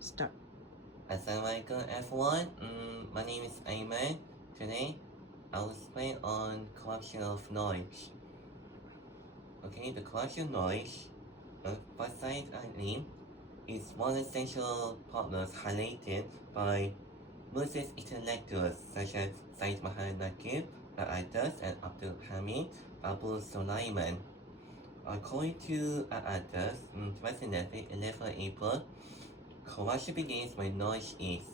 Start. Assalamualaikum everyone. My name is Ayman. Today I will explain on corruption of knowledge. Okay, the corruption of knowledge, besides name, is one essential partners highlighted by Muslim intellectuals such as Said Muhammad Naqib, Al-Atas, and Abdul Hamid Abu Sulaiman. According to Al-Atas, 11 April, corruption begins when knowledge is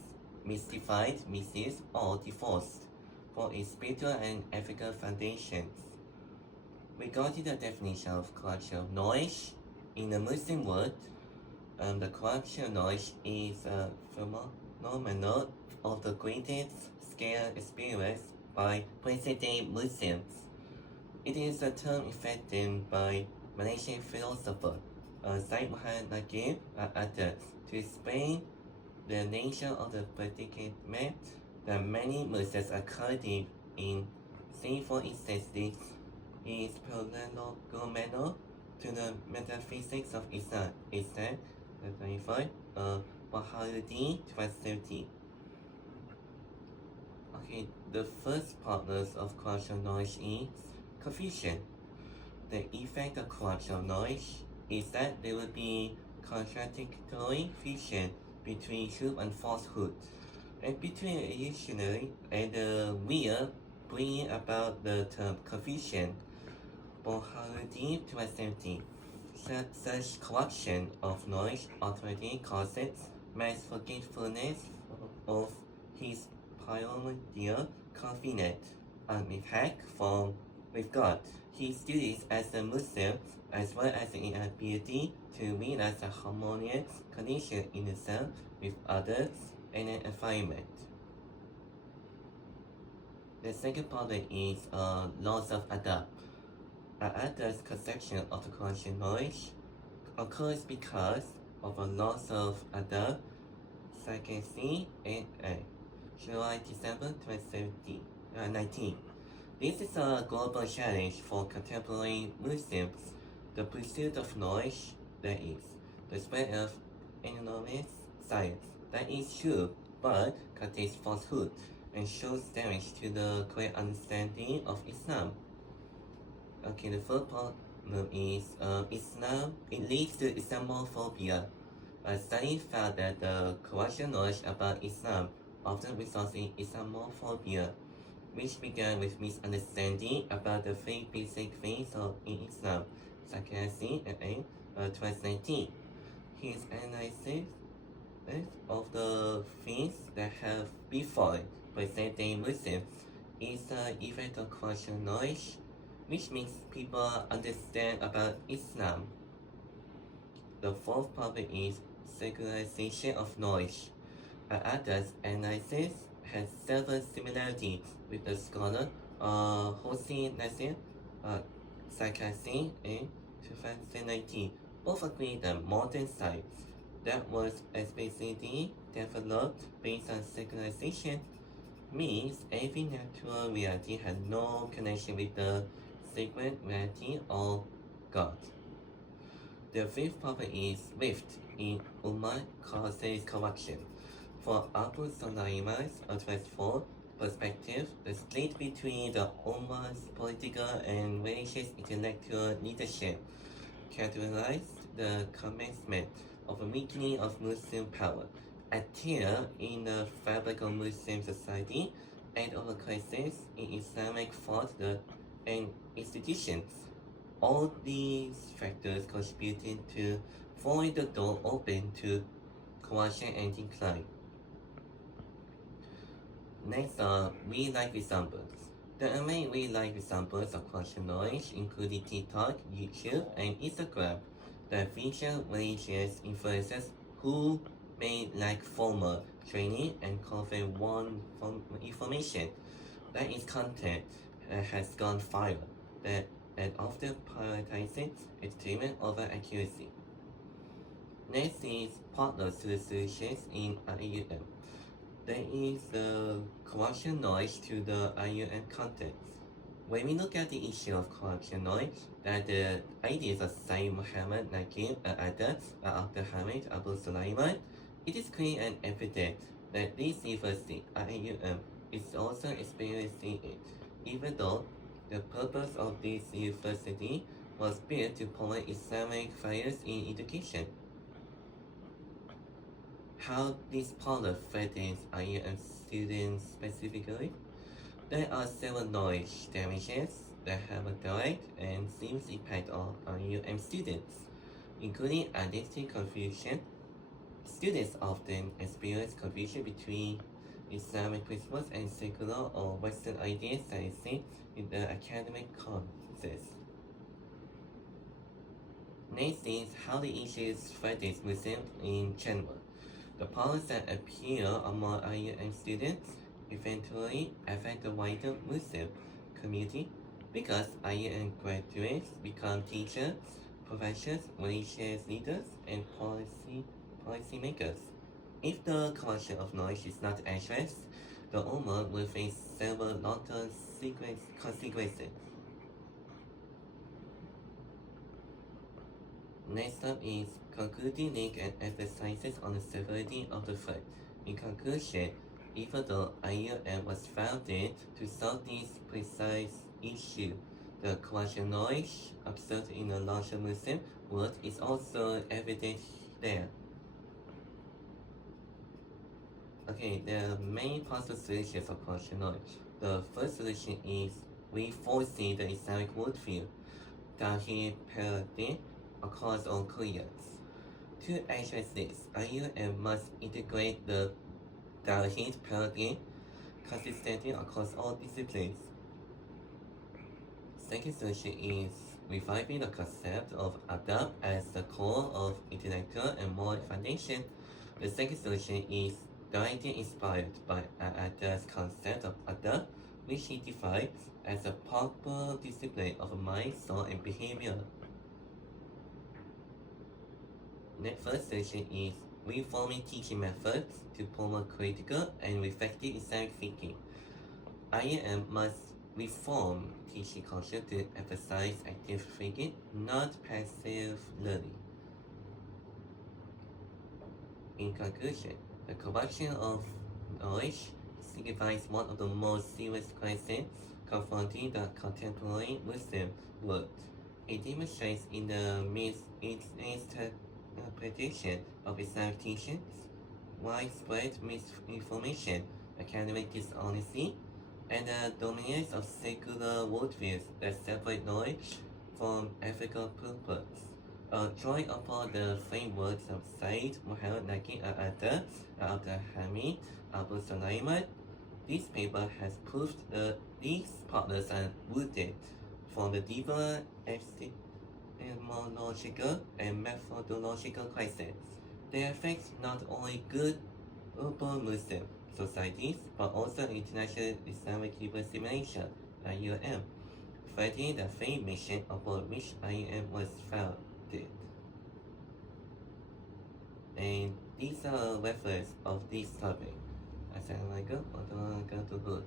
mystified, misused, or divorced for its spiritual and ethical foundations. Regarding the definition of corruption of knowledge, in the Muslim world, the corruption of knowledge is a phenomenon of the greatest scale experienced by present-day Muslims. It is a term invented by Malaysian philosopher Said Muhammad Naqib Al-Atas to explain the nature of the predicament that many Muslims are currently in. Say for instance, this is parallel to the metaphysics of Islam. Islam, the 25, Bahaluddin 1270. Okay, the first partners of corruption knowledge is confusion. The effect of corruption knowledge is that there will be contradictory vision between truth and falsehood, and between the illusionary and the real, bringing about the term confusion. Bahaluddin 1270. Such corruption of knowledge ultimately causes man's forgetfulness of his primordial confidence and impact from with God. His duties as a Muslim, as well as the inability to realize a harmonious condition in himself with others and an environment. The second problem is loss of adab. Adab's conception of the corruption knowledge occurs because of a loss of adab, secrecy, and July-December 2019. This is a global challenge for contemporary Muslims. The pursuit of knowledge, that is, the spread of enormous science, that is true, but contains falsehood and shows damage to the correct understanding of Islam. Okay, the third problem is Islam. It leads to Islamophobia. A study found that the corruption knowledge about Islam often results in Islamophobia, which began with misunderstanding about the three basic faiths in Islam, secrecy and 2019. His analysis of the things that have befallen present-day Muslims is the effect of corruption knowledge, which makes people understand about Islam. The fourth problem is secularization of knowledge. Al-Atas analysis has several similarities with the scholar Hossein Nasir Sarkasi in 2019. Both agree that modern science that was explicitly developed based on secularization means every natural reality has no connection with the sacred reality or God. The fifth problem is rift in Ummah causes corruption. For Abu Sulaiman's 24 perspective, the split between the Ummah's political and religious intellectual leadership characterized the commencement of a weakening of Muslim power, a tear in the fabric of Muslim society, and of a crisis in Islamic thought and institutions. All these factors contributed to throwing the door open to corruption and decline. Next are real-life examples. There are many real-life examples of corruption knowledge, including TikTok, YouTube, and Instagram, that feature religious influencers who may lack formal training and convey one information that is content has gone viral, that and often prioritizes entertainment over accuracy. Next is partners to the solutions in IUM. There is the corruption knowledge to the IUM context. When we look at the issue of corruption knowledge, that the ideas of Sayyid Muhammad Naqib Al-Adas, Abdul Hamid Abu Sulaiman, It is clear and evident that this university, IUM, is also experiencing it, even though the purpose of this university was built to promote Islamic values in education. How this policy threatens IUM students specifically? There are several knowledge damages that have a direct and serious impact on IUM students, including identity confusion. Students often experience confusion between Islamic principles and secular or Western ideas that exist in the academic courses. Next is how the issues threatens Muslims in general. The policies that appear among IUM students eventually affect the wider Muslim community because IUM graduates become teachers, professors, religious leaders, and policymakers. If the collection of knowledge is not addressed, the Ummah will face several long-term consequences. Next up is concluding link and emphasizes on the severity of the threat. In conclusion, even though IUM was founded to solve this precise issue, the collection knowledge observed in the larger Muslim world is also evident there. Okay, there are many possible solutions for collection knowledge. The first solution is reinforcing the Islamic worldview, Tawhid paradigm across all careers. To address this, IUM must integrate the Tawhid paradigm consistently across all disciplines. Second solution is reviving the concept of adab as the core of intellectual and moral foundation. The second solution is directly inspired by Ada's concept of adab, which he defines as a proper discipline of mind, soul, and behavior. The first solution is reforming teaching methods to promote critical and reflective Islamic thinking. IUM must reform teaching culture to emphasize active thinking, not passive learning. In conclusion, the corruption of knowledge signifies one of the most serious crises confronting the contemporary Muslim world. It demonstrates in the misinterpretation of Islamic teachings, widespread misinformation, academic dishonesty, and the dominance of secular worldviews that separate knowledge from ethical purpose. Drawing upon the frameworks of Said Muhammad Naqi al-Adda, Abdul Hamid Abu Sulaiman, this paper has proved that these partners are rooted from the deeper epistemological and methodological crises. They affect not only good urban Muslim societies but also international Islamic simulation (IUM), threatening the very mission upon which IUM was founded. And these are references of this topic. Assalamualaikum warahmatullahi wabarakatuh.